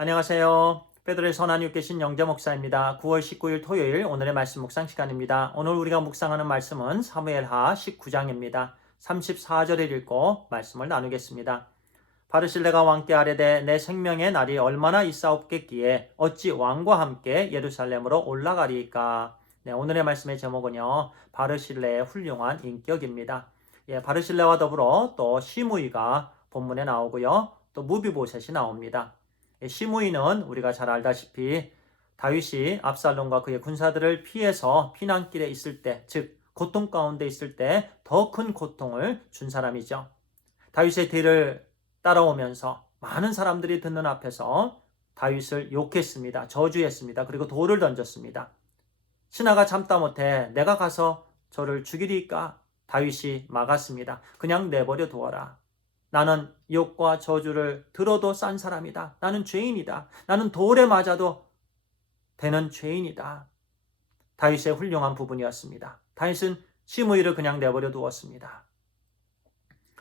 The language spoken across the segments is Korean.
안녕하세요. 베드로의 선한 육계신 영재 목사입니다. 9월 19일 토요일 오늘의 말씀 묵상 시간입니다. 오늘 우리가 묵상하는 말씀은 사무엘하 19장입니다. 34절을 읽고 말씀을 나누겠습니다. 바르실레가 왕께 아뢰되 내 생명의 날이 얼마나 있사옵겠기에 어찌 왕과 함께 예루살렘으로 올라가리이까. 네, 오늘의 말씀의 제목은요, 바르실레의 훌륭한 인격입니다. 바르실레와 더불어 또 시므이가 본문에 나오고요, 또 무비보셋이 나옵니다. 시므이는 우리가 잘 알다시피 다윗이 압살롬과 그의 군사들을 피해서 피난길에 있을 때, 즉 고통 가운데 있을 때 더 큰 고통을 준 사람이죠. 다윗의 뒤를 따라오면서 많은 사람들이 듣는 앞에서 다윗을 욕했습니다. 저주했습니다. 그리고 돌을 던졌습니다. 신하가 참다 못해 내가 가서 저를 죽이리까? 다윗이 막았습니다. 그냥 내버려 두어라. 나는 욕과 저주를 들어도 싼 사람이다. 나는 죄인이다. 나는 돌에 맞아도 되는 죄인이다. 다윗의 훌륭한 부분이었습니다. 다윗은 시므이를 그냥 내버려 두었습니다.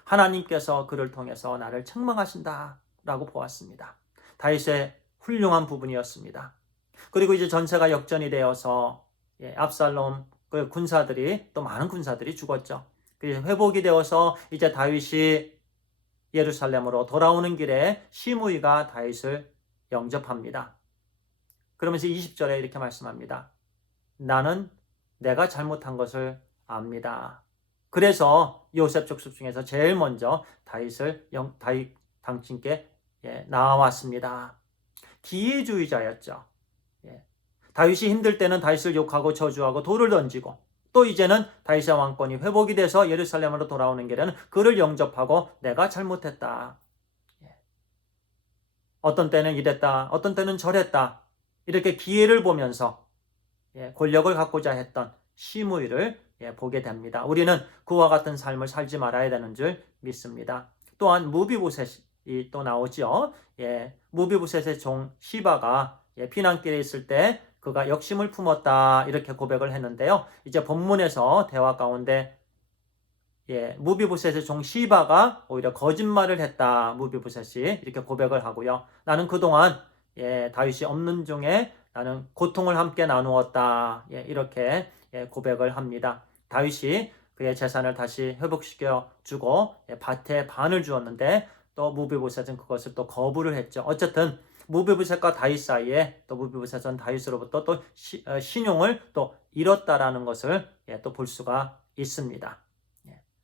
하나님께서 그를 통해서 나를 책망하신다 라고 보았습니다. 다윗의 훌륭한 부분이었습니다. 그리고 이제 전세가 역전이 되어서 압살롬 그 군사들이 또 많은 군사들이 죽었죠. 회복이 되어서 이제 다윗이 예루살렘으로 돌아오는 길에 시므이가 다윗을 영접합니다. 그러면서 20절에 이렇게 말씀합니다. 나는 내가 잘못한 것을 압니다. 그래서 요셉 족속 중에서 제일 먼저 다윗 당신께 나왔습니다. 기회주의자였죠. 다윗이 힘들 때는 다윗을 욕하고 저주하고 돌을 던지고, 또 이제는 다윗의 왕권이 회복이 돼서 예루살렘으로 돌아오는 길에는 그를 영접하고 내가 잘못했다. 어떤 때는 이랬다. 어떤 때는 저랬다. 이렇게 기회를 보면서 권력을 갖고자 했던 시므이를 보게 됩니다. 우리는 그와 같은 삶을 살지 말아야 되는 줄 믿습니다. 또한 무비보셋이 또 나오죠. 무비보셋의 종 시바가 피난길에 있을 때 그가 역심을 품었다 이렇게 고백을 했는데요. 이제 본문에서 대화 가운데 무비보셋의 종 시바가 오히려 거짓말을 했다. 무비보셋이 이렇게 고백을 하고요. 나는 그동안 다윗이 없는 중에 나는 고통을 함께 나누었다. 이렇게 고백을 합니다. 다윗이 그의 재산을 다시 회복시켜 주고 밭에 반을 주었는데 또 무비보셋은 그것을 또 거부를 했죠. 어쨌든 무비보셋과 다윗 사이에 또 무비보셋은 다윗으로부터 또 신용을 또 잃었다라는 것을 또 볼 수가 있습니다.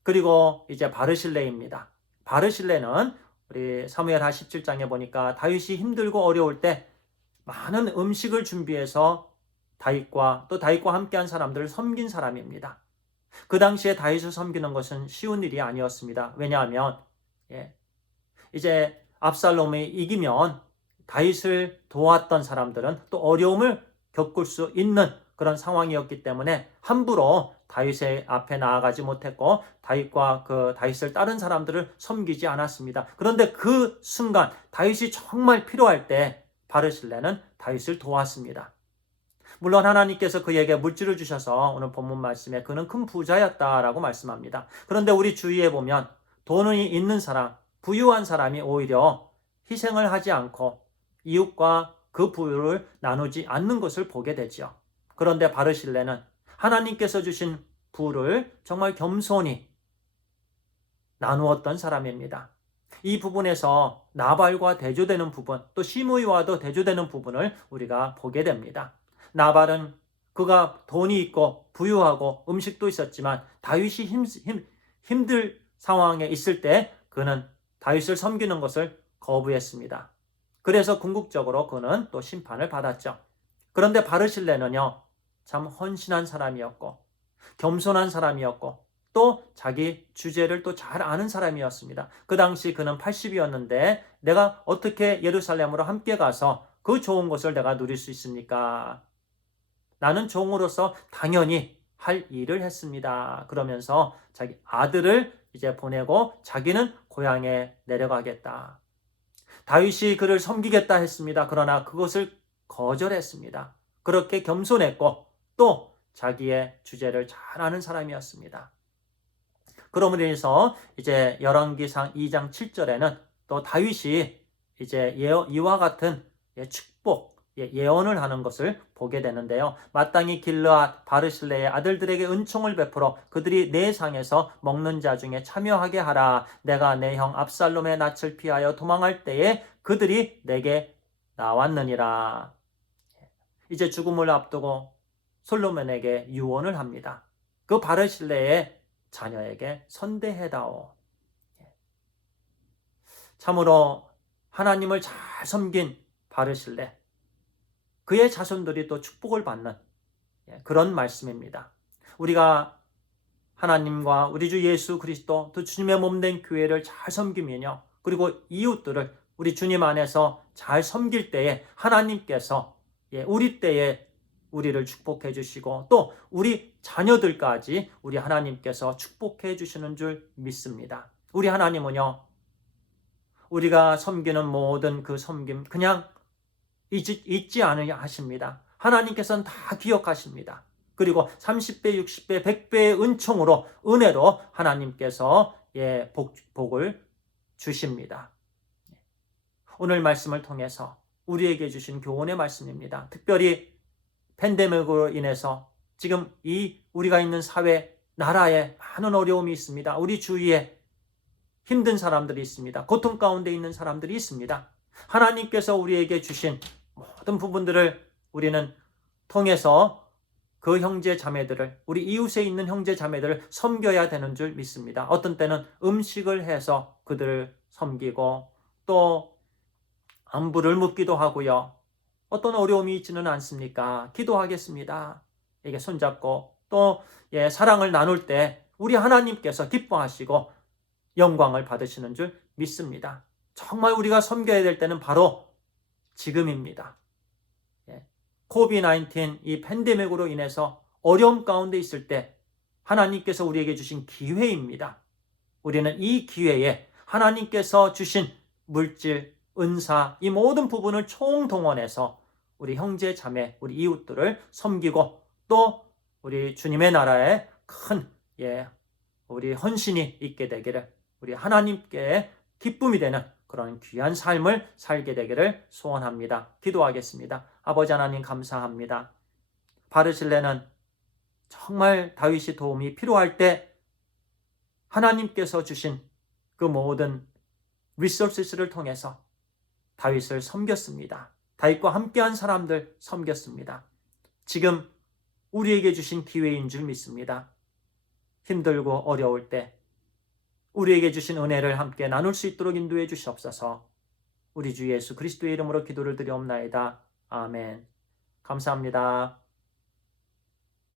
그리고 이제 바르실레입니다. 바르실레는 우리 사무엘하 17장에 보니까 다윗이 힘들고 어려울 때 많은 음식을 준비해서 다윗과 또 다윗과 함께한 사람들을 섬긴 사람입니다. 그 당시에 다윗을 섬기는 것은 쉬운 일이 아니었습니다. 왜냐하면 이제 압살롬이 이기면 다윗을 도왔던 사람들은 또 어려움을 겪을 수 있는 그런 상황이었기 때문에 함부로 다윗의 앞에 나아가지 못했고 다윗과 그 다윗을 따른 사람들을 섬기지 않았습니다. 그런데 그 순간 다윗이 정말 필요할 때 바르실레는 다윗을 도왔습니다. 물론 하나님께서 그에게 물질을 주셔서 오늘 본문 말씀에 그는 큰 부자였다라고 말씀합니다. 그런데 우리 주위에 보면 돈이 있는 사람, 부유한 사람이 오히려 희생을 하지 않고 이웃과 그 부유를 나누지 않는 것을 보게 되죠. 그런데 바르실레는 하나님께서 주신 부를 정말 겸손히 나누었던 사람입니다. 이 부분에서 나발과 대조되는 부분, 또 시므이와도 대조되는 부분을 우리가 보게 됩니다. 나발은 그가 돈이 있고 부유하고 음식도 있었지만 다윗이 힘들 상황에 있을 때 그는 다윗을 섬기는 것을 거부했습니다. 그래서 궁극적으로 그는 또 심판을 받았죠. 그런데 바르실레는요, 참 헌신한 사람이었고 겸손한 사람이었고 또 자기 주제를 또 잘 아는 사람이었습니다. 그 당시 그는 80이었는데 내가 어떻게 예루살렘으로 함께 가서 그 좋은 것을 내가 누릴 수 있습니까? 나는 종으로서 당연히 할 일을 했습니다. 그러면서 자기 아들을 이제 보내고 자기는 고향에 내려가겠다. 다윗이 그를 섬기겠다 했습니다. 그러나 그것을 거절했습니다. 그렇게 겸손했고 또 자기의 주제를 잘 아는 사람이었습니다. 그러므로 인해서 이제 열왕기상 2장 7절에는 또 다윗이 이제 이와 같은 축복, 예언을 하는 것을 보게 되는데요. 마땅히 길르앗 바르실레의 아들들에게 은총을 베풀어 그들이 내 상에서 먹는 자 중에 참여하게 하라. 내가 내 형 압살롬의 낯을 피하여 도망할 때에 그들이 내게 나왔느니라. 이제 죽음을 앞두고 솔로몬에게 유언을 합니다. 그 바르실레의 자녀에게 선대해다오. 참으로 하나님을 잘 섬긴 바르실레, 그의 자손들이 또 축복을 받는 그런 말씀입니다. 우리가 하나님과 우리 주 예수 그리스도 또 주님의 몸된 교회를 잘 섬기면요, 그리고 이웃들을 우리 주님 안에서 잘 섬길 때에 하나님께서 우리 때에 우리를 축복해 주시고 또 우리 자녀들까지 우리 하나님께서 축복해 주시는 줄 믿습니다. 우리 하나님은요, 우리가 섬기는 모든 그 섬김 그냥 잊지 않으려 하십니다. 하나님께서는 다 기억하십니다. 그리고 30배, 60배, 100배의 은총으로, 은혜로 하나님께서 복을 주십니다. 오늘 말씀을 통해서 우리에게 주신 교훈의 말씀입니다. 특별히 팬데믹으로 인해서 지금 우리가 있는 사회, 나라에 많은 어려움이 있습니다. 우리 주위에 힘든 사람들이 있습니다. 고통 가운데 있는 사람들이 있습니다. 하나님께서 우리에게 주신 모든 부분들을 우리는 통해서 그 형제 자매들을, 우리 이웃에 있는 형제 자매들을 섬겨야 되는 줄 믿습니다. 어떤 때는 음식을 해서 그들을 섬기고 또 안부를 묻기도 하고요. 어떤 어려움이 있지는 않습니까? 기도하겠습니다. 이게 손잡고 또 사랑을 나눌 때 우리 하나님께서 기뻐하시고 영광을 받으시는 줄 믿습니다. 정말 우리가 섬겨야 될 때는 바로 지금입니다. 코비드-19 이 팬데믹으로 인해서 어려움 가운데 있을 때 하나님께서 우리에게 주신 기회입니다. 우리는 이 기회에 하나님께서 주신 물질, 은사, 이 모든 부분을 총동원해서 우리 형제, 자매, 우리 이웃들을 섬기고 또 우리 주님의 나라에 큰 우리 헌신이 있게 되기를, 우리 하나님께 기쁨이 되는 그런 귀한 삶을 살게 되기를 소원합니다. 기도하겠습니다. 아버지 하나님 감사합니다. 바르실레는 정말 다윗이 도움이 필요할 때 하나님께서 주신 그 모든 리소스를 통해서 다윗을 섬겼습니다. 다윗과 함께한 사람들 섬겼습니다. 지금 우리에게 주신 기회인 줄 믿습니다. 힘들고 어려울 때 우리에게 주신 은혜를 함께 나눌 수 있도록 인도해 주시옵소서. 우리 주 예수 그리스도의 이름으로 기도를 드리옵나이다. 아멘. 감사합니다.